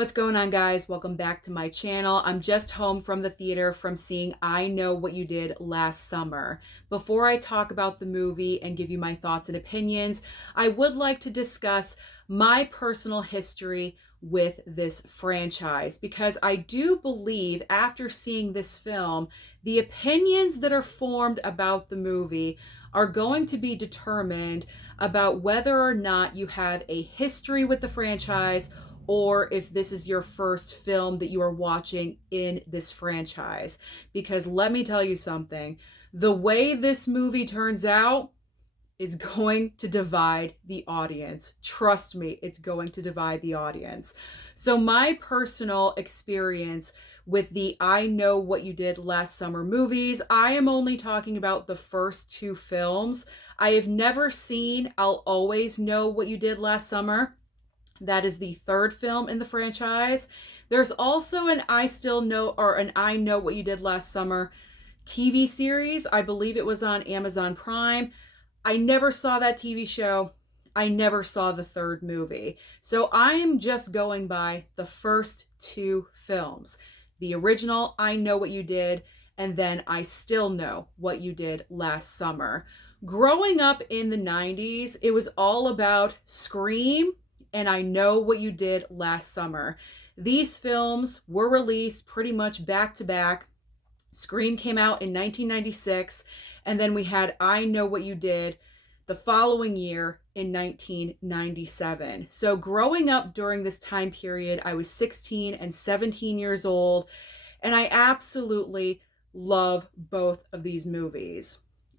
What's going on, guys? Welcome back to my channel. I'm just home from the theater from seeing I Know What You Did Last Summer. Before I talk about the movie and give you my thoughts and opinions, I would like to discuss my personal history with this franchise because I do believe after seeing this film, the opinions that are formed about the movie are going to be determined about whether or not you have a history with the franchise or if this is your first film that you are watching in this franchise. Because let me tell you something, the way this movie turns out is going to divide the audience. Trust me, it's going to divide the audience. So my personal experience with the I Know What You Did Last Summer movies, I am only talking about the first two films. I have never seen I'll Always Know What You Did Last Summer. That is the third film in the franchise. There's also an I Know What You Did Last Summer TV series. I believe it was on Amazon Prime. I never saw that TV show. I never saw the third movie. So I am just going by the first two films. The original I Know What You Did, and then I Still Know What You Did Last Summer. Growing up in the 90s, it was all about Scream and I Know What You Did Last Summer. These films were released pretty much back to back. Scream came out in 1996, and then we had I Know What You Did the following year in 1997. So growing up during this time period, I was 16 and 17 years old, and I absolutely love both of these movies.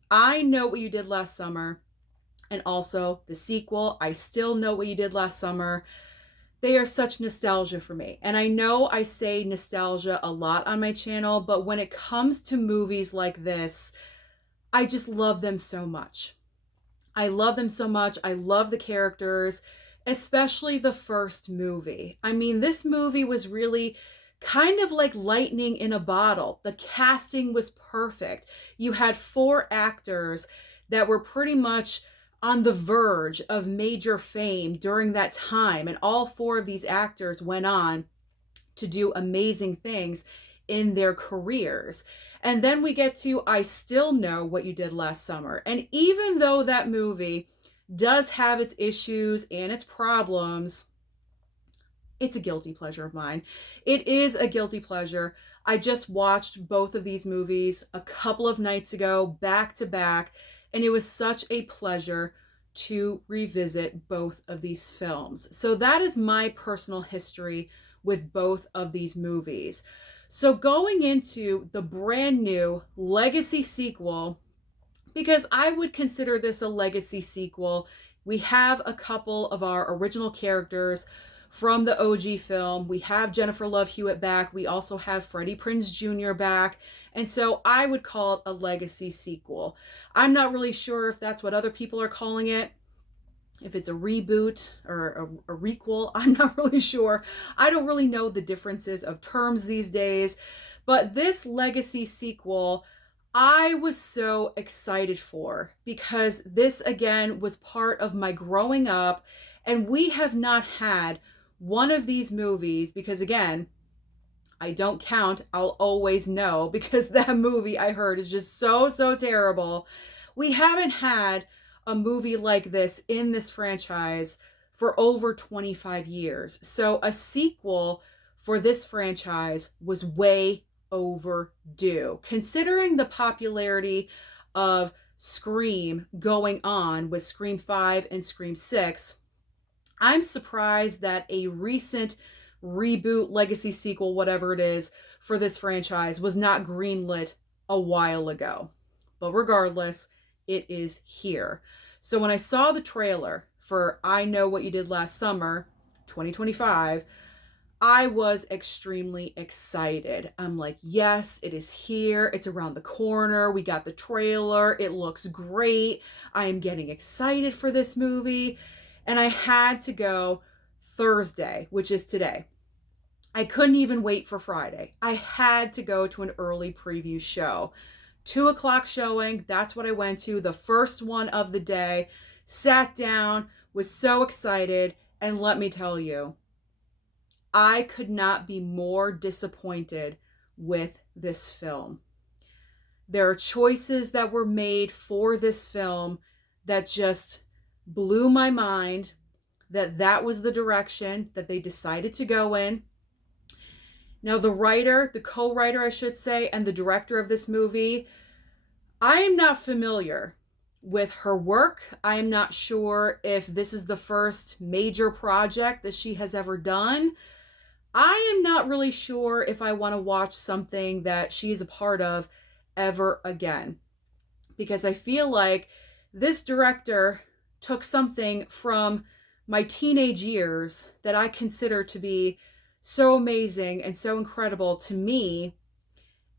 I Know What You Did Last Summer, and also the sequel, I Still Know What You Did Last Summer. They are such nostalgia for me. And I know I say nostalgia a lot on my channel, but when it comes to movies like this, I just love them so much. I love them so much. I love the characters, especially the first movie. I mean, this movie was really kind of like lightning in a bottle. The casting was perfect. You had four actors that were pretty much on the verge of major fame during that time. And all four of these actors went on to do amazing things in their careers. And then we get to I Still Know What You Did Last Summer. And even though that movie does have its issues and its problems, it's a guilty pleasure of mine. It is a guilty pleasure. I just watched both of these movies a couple of nights ago, back to back, and it was such a pleasure to revisit both of these films. So that is my personal history with both of these movies. So going into the brand new legacy sequel, because I would consider this a legacy sequel, we have a couple of our original characters from the OG film. We have Jennifer Love Hewitt back. We also have Freddie Prinze Jr. back. And so I would call it a legacy sequel. I'm not really sure if that's what other people are calling it, if it's a reboot or a requel. I'm not really sure. I don't really know the differences of terms these days. But this legacy sequel, I was so excited for because this, again, was part of my growing up. And we have not had one of these movies because, again, I don't count I'll Always Know because that movie I heard is just so terrible. We haven't had a movie like this in this franchise for over 25 years. So a sequel for this franchise was way overdue. Considering the popularity of Scream going on with Scream 5 and Scream 6, I'm surprised that a recent reboot, legacy sequel, whatever it is, for this franchise was not greenlit a while ago. But regardless, it is here. So when I saw the trailer for I Know What You Did Last Summer, 2025, I was extremely excited. I'm like, yes, it is here. It's around the corner. We got the trailer. It looks great. I am getting excited for this movie. And I had to go Thursday, which is today. I couldn't even wait for Friday. I had to go to an early preview show. 2:00 showing, that's what I went to, the first one of the day. Sat down, was so excited, and let me tell you, I could not be more disappointed with this film. There are choices that were made for this film that just blew my mind, that was the direction that they decided to go in. Now, the co-writer, I should say, and the director of this movie, I am not familiar with her work. I am not sure if this is the first major project that she has ever done. I am not really sure if I want to watch something that she is a part of ever again, because I feel like this director took something from my teenage years that I consider to be so amazing and so incredible to me,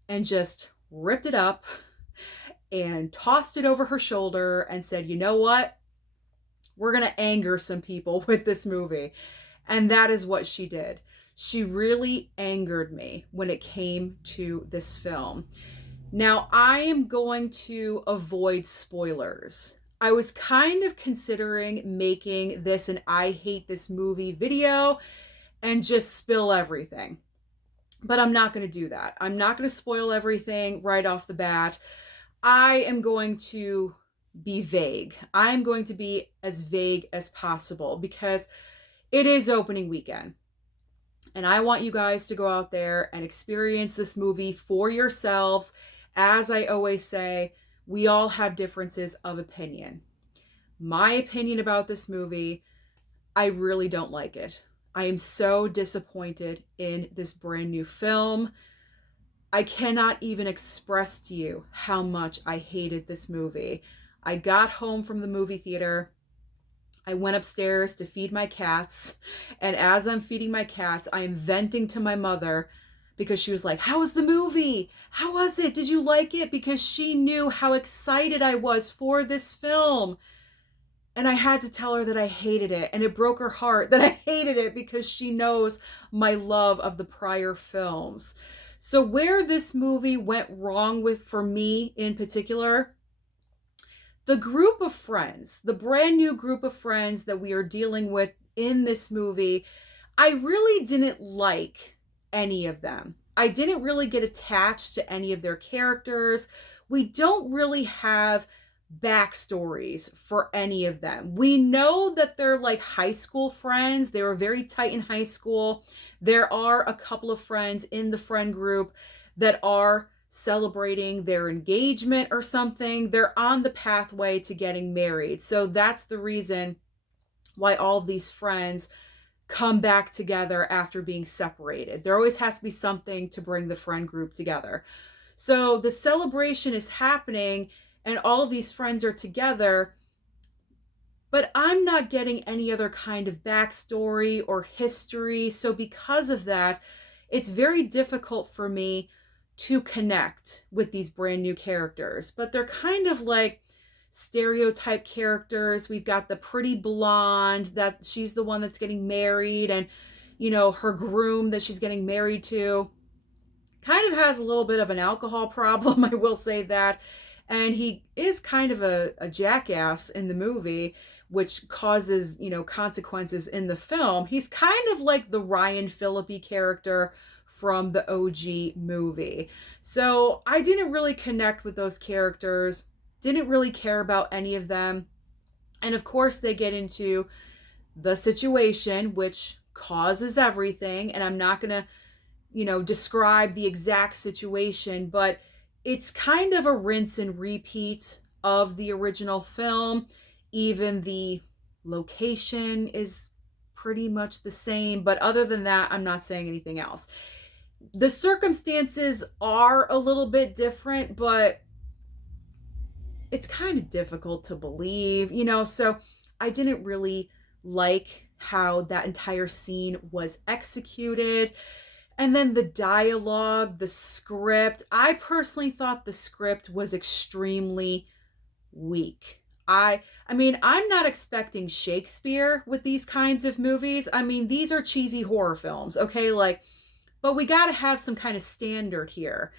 and just ripped it up and tossed it over her shoulder and said, you know what? We're going to anger some people with this movie. And that is what she did. She really angered me when it came to this film. Now, I am going to avoid spoilers. I was kind of considering making this an I hate this movie video and just spill everything. But I'm not going to do that. I'm not going to spoil everything right off the bat. I am going to be vague. I'm going to be as vague as possible because it is opening weekend. And I want you guys to go out there and experience this movie for yourselves. As I always say, we all have differences of opinion. My opinion about this movie, I really don't like it. I am so disappointed in this brand new film. I cannot even express to you how much I hated this movie. I got home from the movie theater. I went upstairs to feed my cats. And as I'm feeding my cats, I am venting to my mother because she was like, how was the movie? How was it? Did you like it? Because she knew how excited I was for this film. And I had to tell her that I hated it. And it broke her heart that I hated it because she knows my love of the prior films. So where this movie went wrong with, for me in particular, the group of friends, the brand new group of friends that we are dealing with in this movie, I really didn't like any of them. I didn't really get attached to any of their characters. We don't really have backstories for any of them. We know that they're like high school friends. They were very tight in high school. There are a couple of friends in the friend group that are celebrating their engagement or something. They're on the pathway to getting married. So that's the reason why all of these friends come back together after being separated. There always has to be something to bring the friend group together. So the celebration is happening and all of these friends are together, but I'm not getting any other kind of backstory or history. So because of that, it's very difficult for me to connect with these brand new characters. But they're kind of like stereotype characters. We've got the pretty blonde that she's the one that's getting married, and you know, her groom that she's getting married to kind of has a little bit of an alcohol problem, I will say that. And he is kind of a jackass in the movie, which causes, you know, consequences in the film. He's kind of like the Ryan Phillippe character from the OG movie. So I didn't really connect with those characters, didn't really care about any of them. And of course, they get into the situation, which causes everything. And I'm not going to, you know, describe the exact situation, but it's kind of a rinse and repeat of the original film. Even the location is pretty much the same, but other than that, I'm not saying anything else. The circumstances are a little bit different, but it's kind of difficult to believe, you know, so I didn't really like how that entire scene was executed. And then the dialogue, the script, I personally thought the script was extremely weak. I mean, I'm not expecting Shakespeare with these kinds of movies. I mean, these are cheesy horror films, okay? Like, but we got to have some kind of standard here.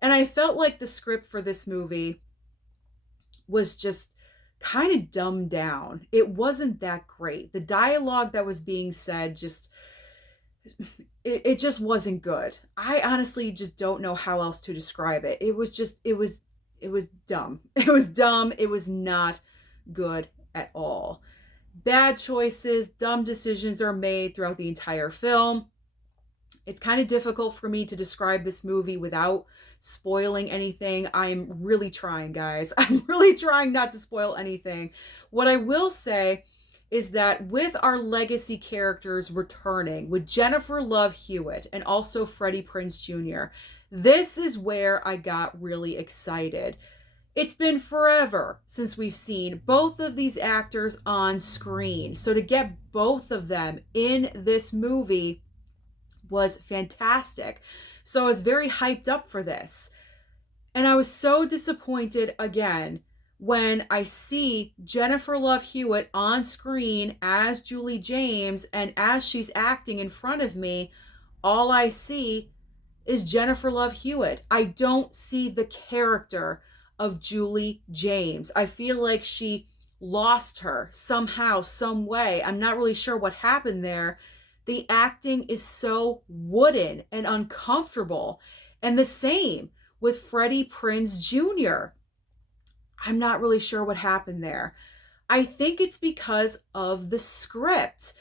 And I felt like the script for this movie was just kind of dumbed down. It wasn't that great. The dialogue that was being said just it just wasn't good. I honestly just don't know how else to describe it. It was dumb. It was dumb. It was not good at all. Bad choices, dumb decisions are made throughout the entire film. It's kind of difficult for me to describe this movie without spoiling anything. I'm really trying, guys. I'm really trying not to spoil anything. What I will say is that with our legacy characters returning, with Jennifer Love Hewitt and also Freddie Prinze Jr., this is where I got really excited. It's been forever since we've seen both of these actors on screen. So to get both of them in this movie was fantastic. So I was very hyped up for this. And I was so disappointed again when I see Jennifer Love Hewitt on screen as Julie James, and as she's acting in front of me, all I see is Jennifer Love Hewitt. I don't see the character of Julie James. I feel like she lost her somehow, some way. I'm not really sure what happened there. The acting is so wooden and uncomfortable. And the same with Freddie Prinze Jr. I'm not really sure what happened there. I think it's because of the script.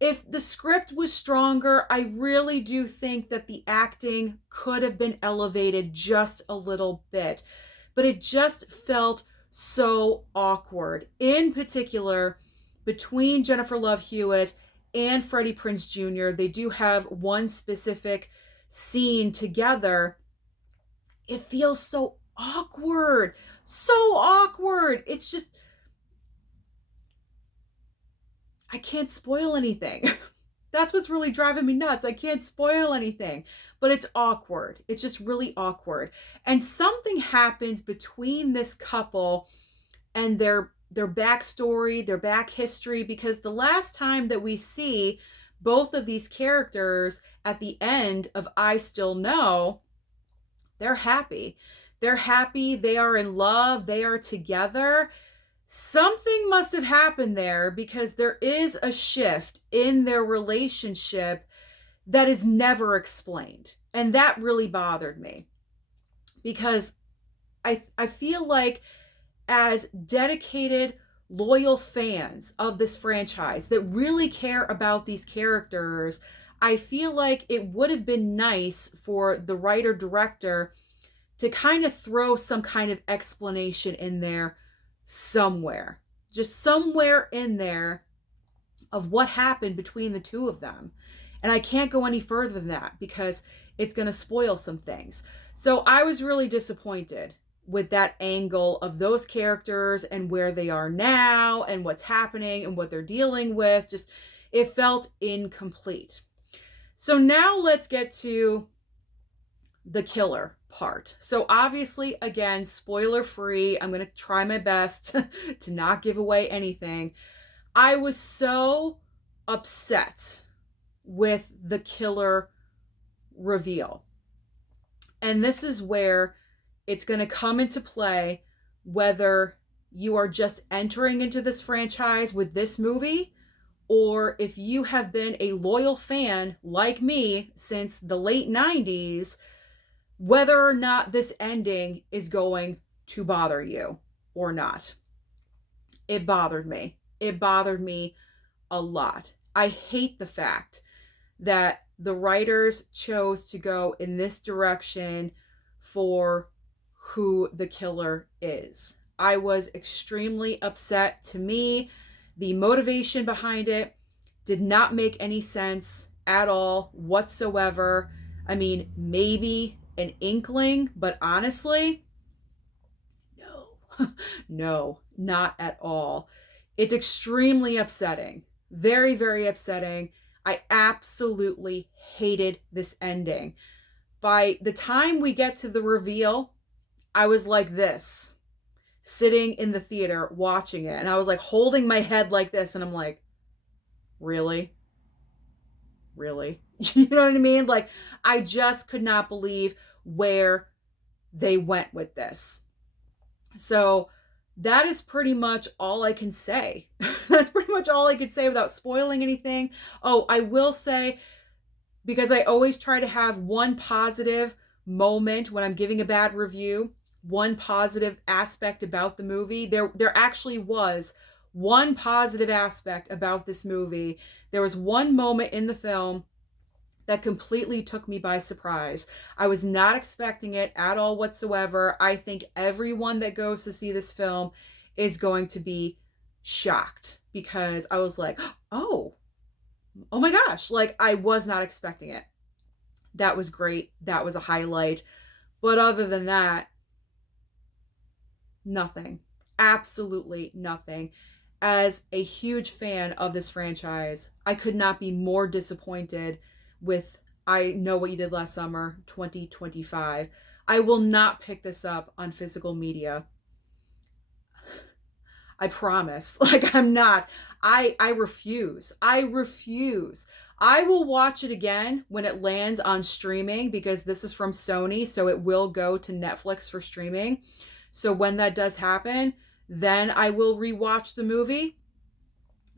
If the script was stronger, I really do think that the acting could have been elevated just a little bit. But it just felt so awkward. In particular, between Jennifer Love Hewitt and Freddie Prinze Jr., they do have one specific scene together. It feels so awkward. So awkward. It's just, I can't spoil anything. That's what's really driving me nuts. I can't spoil anything, but it's awkward. It's just really awkward. And something happens between this couple and their backstory, their back history, because the last time that we see both of these characters at the end of I Still Know, they're happy. They're happy. They are in love. They are together. Something must have happened there, because there is a shift in their relationship that is never explained. And that really bothered me, because I feel like, as dedicated, loyal fans of this franchise that really care about these characters, I feel like it would have been nice for the writer-director to kind of throw some kind of explanation in there somewhere. Just somewhere in there of what happened between the two of them. And I can't go any further than that because it's going to spoil some things. So I was really disappointed with that angle of those characters and where they are now and what's happening and what they're dealing with. Just, it felt incomplete. So now let's get to the killer part. So obviously, again, spoiler free. I'm going to try my best to not give away anything. I was so upset with the killer reveal. And this is where it's going to come into play whether you are just entering into this franchise with this movie, or if you have been a loyal fan like me since the late 90s, whether or not this ending is going to bother you or not. It bothered me. It bothered me a lot. I hate the fact that the writers chose to go in this direction for who the killer is. I was extremely upset. To me, the motivation behind it did not make any sense at all whatsoever. I mean, maybe an inkling, but honestly, no, no, not at all. It's extremely upsetting. Very, very upsetting. I absolutely hated this ending. By the time we get to the reveal, I was like this, sitting in the theater watching it. And I was like holding my head like this. And I'm like, really? Really? You know what I mean? Like, I just could not believe where they went with this. So that is pretty much all I can say. That's pretty much all I could say without spoiling anything. Oh, I will say because I always try to have one positive moment when I'm giving a bad review, one positive aspect about the movie. There actually was one positive aspect about this movie. There was one moment in the film that completely took me by surprise. I was not expecting it at all whatsoever. I think everyone that goes to see this film is going to be shocked, because I was like, oh, oh my gosh, like I was not expecting it. That was great. That was a highlight. But other than that, nothing. Absolutely nothing. As a huge fan of this franchise, I could not be more disappointed with I Know What You Did Last Summer 2025. I will not pick this up on physical media. I promise. Like, I'm not. I refuse. I refuse. I will watch it again when it lands on streaming, because this is from Sony, so it will go to Netflix for streaming. So when that does happen, then I will rewatch the movie.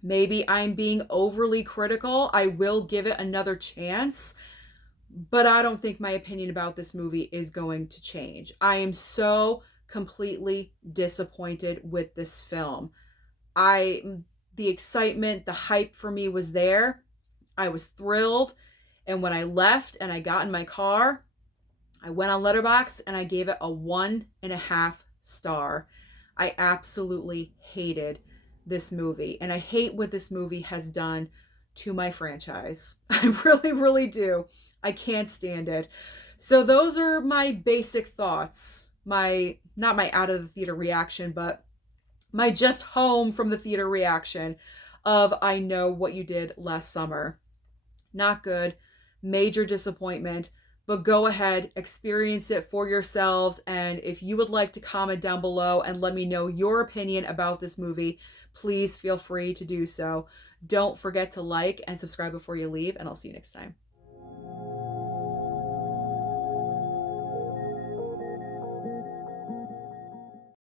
Maybe I'm being overly critical. I will give it another chance, but I don't think my opinion about this movie is going to change. I am so completely disappointed with this film. I the excitement, the hype for me was there. I was thrilled. And when I left and I got in my car, I went on Letterboxd and I gave it a 1.5 star. I absolutely hated this movie. And I hate what this movie has done to my franchise. I really, really do. I can't stand it. So those are my basic thoughts. Not my out of the theater reaction, but my just home from the theater reaction of I Know What You Did Last Summer. Not good. Major disappointment. But go ahead, experience it for yourselves. And if you would like to comment down below and let me know your opinion about this movie, please feel free to do so. Don't forget to like and subscribe before you leave, and I'll see you next time.